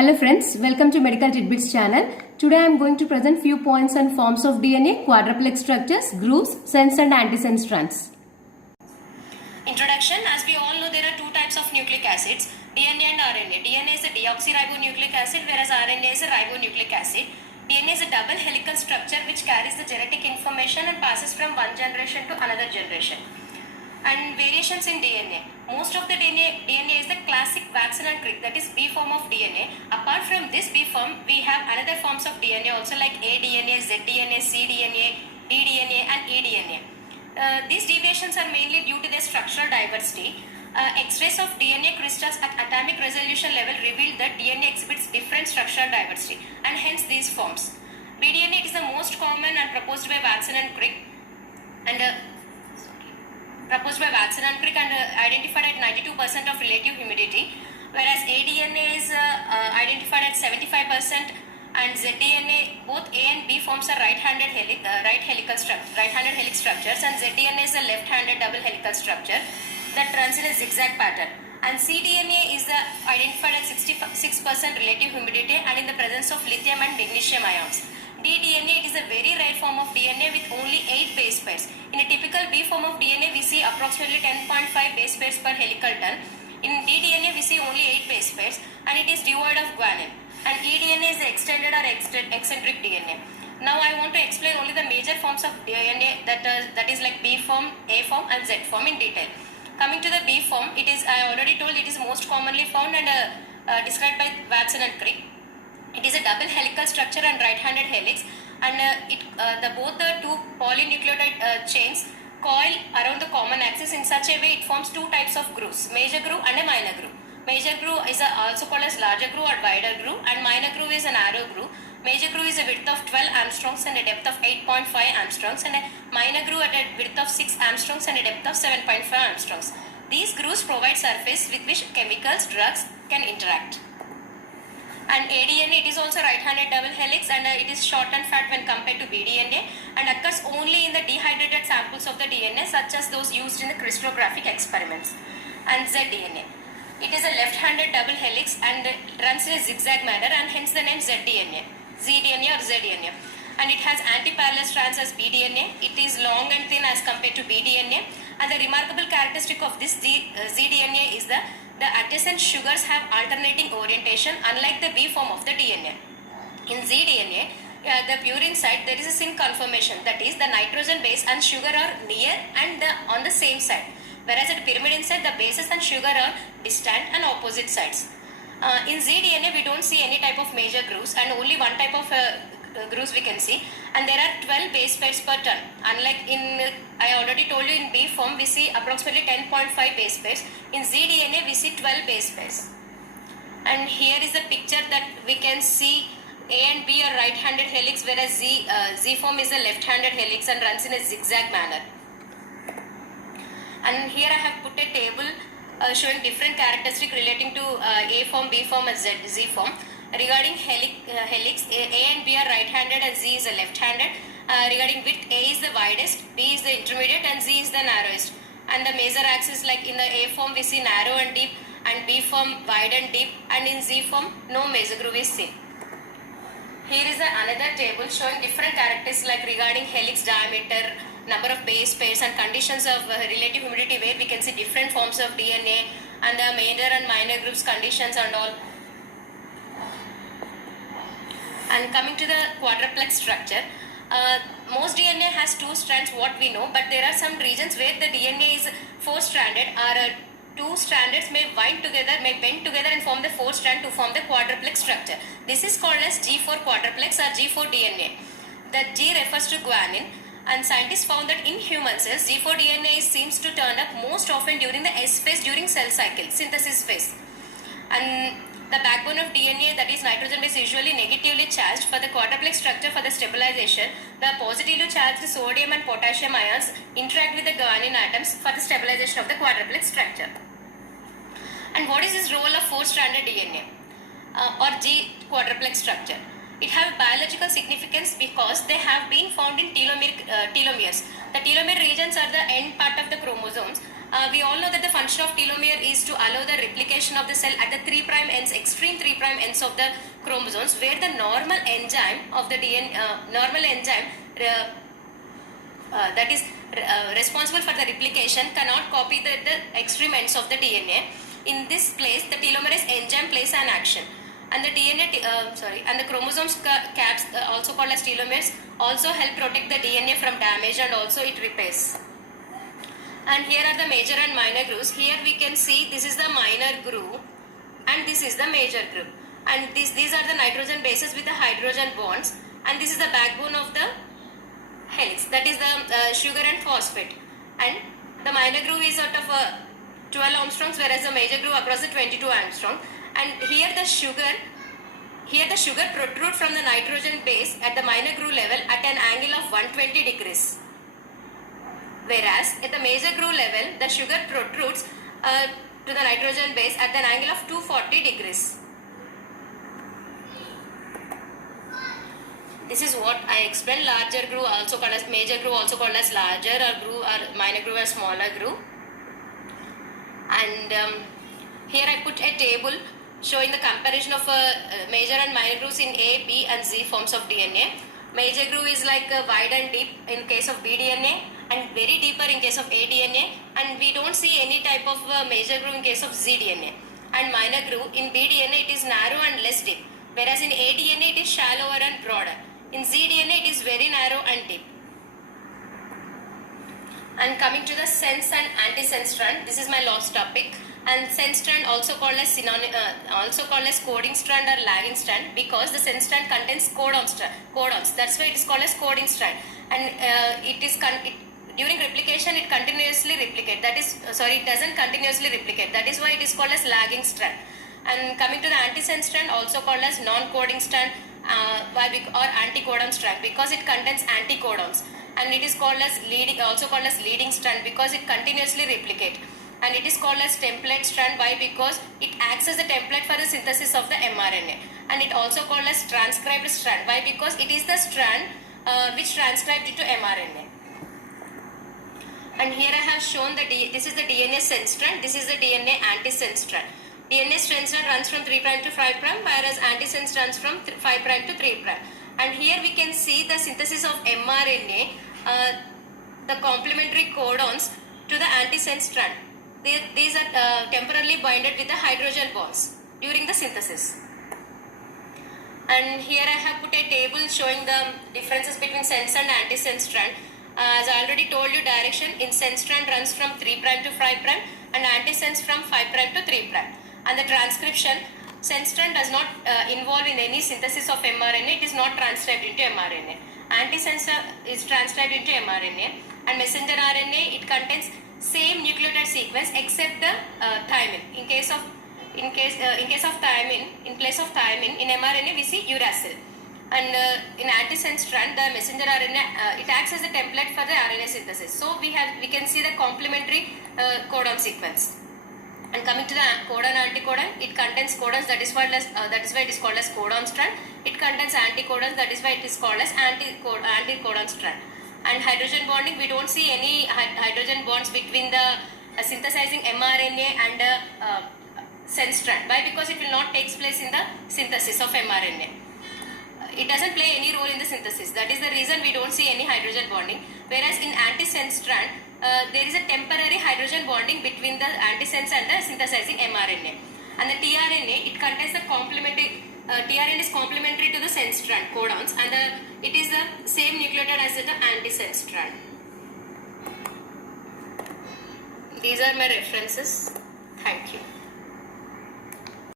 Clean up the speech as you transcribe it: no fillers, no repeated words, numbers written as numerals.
Hello friends, welcome to Medical Tidbits channel. Today I am going to present few points and forms of DNA, quadruplex structures, grooves, sense and antisense strands. Introduction. As we all know, there are two types of nucleic acids, DNA and RNA. DNA is a deoxyribonucleic acid, whereas RNA is a ribonucleic acid. DNA is a double helical structure which carries the genetic information and passes from one generation to another generation. And variations in DNA. Most of the DNA is the classic Watson and Crick, that is B form of DNA. Apart from this B form, we have another forms of DNA also like aDNA, zDNA, cDNA, dDNA and eDNA. These deviations are mainly due to their structural diversity. X-rays of DNA crystals at atomic resolution level reveal that DNA exhibits different structural diversity and hence these forms. bDNA is the most common and proposed by Watson and Crick and identified at 92% of relative humidity, whereas aDNA is identified at 75% and zDNA, both A and B forms are right-handed helix structures, and zDNA is a left-handed double helical structure that runs in a zigzag pattern. And cDNA is identified at 66% relative humidity and in the presence of lithium and magnesium ions. dDNA, it is a very rare form of DNA with only 8 base pairs. In a typical B form of DNA, we see approximately 10.5 base pairs per helical turn. In dDNA, we see only 8 base pairs and it is devoid of guanine. And eDNA is the extended or eccentric DNA. Now I want to explain only the major forms of DNA that is like B form, A form and Z form in detail. Coming to the B form, I already told it is most commonly found and described by Watson and Crick. It is a double helical structure and right-handed helix, and both the two polynucleotide chains coil around the common axis in such a way it forms two types of grooves, major groove and a minor groove. Major groove is also called as larger groove or wider groove, and minor groove is a narrow groove. Major groove is a width of 12 Armstrongs and a depth of 8.5 Armstrongs, and a minor groove at a width of 6 Armstrongs and a depth of 7.5 Armstrongs. These grooves provide surface with which chemicals, drugs can interact. And aDNA, it is also right-handed double helix and it is short and fat when compared to bDNA and occurs only in the dehydrated samples of the DNA such as those used in the crystallographic experiments. And zDNA, it is a left-handed double helix and runs in a zigzag manner and hence the name zDNA, or zDNA. And it has antiparallel strands as bDNA. It is long and thin as compared to bDNA, and the remarkable characteristic of this zDNA is the adjacent sugars have alternating orientation unlike the B form of the DNA. In zDNA, the purine side there is a syn conformation, that is the nitrogen base and sugar are near and on the same side, whereas at pyrimidine side the bases and sugar are distant and opposite sides. In zDNA we don't see any type of major grooves and only one type of grooves we can see, and there are 12 base pairs per turn. Unlike I already told you in B form we see approximately 10.5 base pairs. In zDNA we see 12 base pairs. And here is the picture that we can see A and B are right-handed helix, whereas Z form is a left-handed helix and runs in a zigzag manner. And here I have put a table showing different characteristics relating to A form, B form and Z form. Regarding helix, A and B are right-handed and Z is a left-handed. Regarding width, A is the widest, B is the intermediate and Z is the narrowest. And the major axis, like in the A form we see narrow and deep, and B form wide and deep, and in Z form no major groove is seen. Here is another table showing different characteristics like regarding helix diameter, number of base pairs and conditions of relative humidity, where we can see different forms of DNA and the major and minor grooves conditions and all. And coming to the quadruplex structure, most DNA has 2 strands, what we know, but there are some regions where the DNA is 4-stranded, or 2 strands may bend together and form the 4th strand to form the quadruplex structure. This is called as G4 quadruplex or G4 DNA. The G refers to guanine, and scientists found that in human cells, G4 DNA seems to turn up most often during the S phase during cell cycle, synthesis phase. And the backbone of DNA, that is nitrogen base, usually negatively charged. For the quadruplex structure, for the stabilization, the positively charged sodium and potassium ions interact with the guanine atoms for the stabilization of the quadruplex structure. And what is this role of 4-stranded DNA or G quadruplex structure? It have biological significance because they have been found in telomeres. The telomere regions are the end part of the chromosomes We all know that the function of telomere is to allow the replication of the cell at the 3' ends, extreme 3' ends of the chromosomes, where the normal enzyme of the DNA, normal enzyme that is responsible for the replication cannot copy the extreme ends of the DNA. In this place, the telomerase enzyme plays an action, and the and the chromosomes caps, also called as telomeres, also help protect the DNA from damage, and also it repairs. And here are the major and minor grooves. Here we can see this is the minor groove and this is the major groove, and these are the nitrogen bases with the hydrogen bonds, and this is the backbone of the helix, that is the sugar and phosphate. And the minor groove is sort of 12 angstroms, whereas the major groove across the 22 angstrom. And here the sugar protrudes from the nitrogen base at the minor groove level at an angle of 120 degrees. Whereas at the major groove level, the sugar protrudes to the nitrogen base at an angle of 240 degrees. This is what I explained. Larger groove, also called as major groove, also called as larger, or groove, or minor groove, or smaller groove. And here I put a table showing the comparison of major and minor grooves in A, B and Z forms of DNA. Major groove is like wide and deep in case of BDNA, and very deeper in case of ADNA, and we don't see any type of major groove in case of ZDNA. And minor groove in BDNA, it is narrow and less deep, whereas in ADNA it is shallower and broader. In ZDNA it is very narrow and deep. And coming to the sense and antisense strand, this is my last topic. And sense strand, also called as coding strand or lagging strand, because the sense strand contains codons. That's why it is called as coding strand. And during replication it continuously replicate. It doesn't continuously replicate. That is why it is called as lagging strand. And coming to the antisense strand, also called as non-coding strand or anticodon strand, because it contains anticodons. And it is also called as leading strand, because it continuously replicate. And it is called as template strand. Why? Because it acts as a template for the synthesis of the mRNA. And it also called as transcribed strand. Why? Because it is the strand which transcribed into mRNA. And here I have shown this is the DNA sense strand, this is the DNA antisense strand. DNA sense strand runs from 3' to 5', whereas antisense runs from 5' to 3'. And here we can see the synthesis of mRNA, the complementary codons to the antisense strand. These are temporarily bonded with the hydrogen bonds during the synthesis. And here I have put a table showing the differences between sense and antisense strand. As I already told you, direction in sense strand runs from 3' to 5' and antisense from 5' to 3'. And the transcription, sense strand does not involve in any synthesis of mRNA. It is not transcribed into mRNA. Antisense is transcribed into mRNA, and messenger RNA, it contains same nucleotide sequence except the thymine. In place of thymine in mRNA we see uracil. And in antisense strand, the messenger RNA it acts as a template for the RNA synthesis. So we can see the complementary codon sequence. And coming to the codon anticodon, it contains codons, that is why it is called as codon strand. It contains anticodons, that is why it is called as anticodon strand. And hydrogen bonding, we don't see any hydrogen bonds between the synthesizing mRNA and sense strand. Why? Because it will not take place in the synthesis of mRNA. It doesn't play any role in the synthesis. That is the reason we don't see any hydrogen bonding. Whereas in antisense strand, there is a temporary hydrogen bonding between the antisense and the synthesizing mRNA. And the tRNA, it contains the complementary, tRNA is complementary to the sense strand codons, and it is the same nucleotide as the antisense strand. These are my references. Thank you.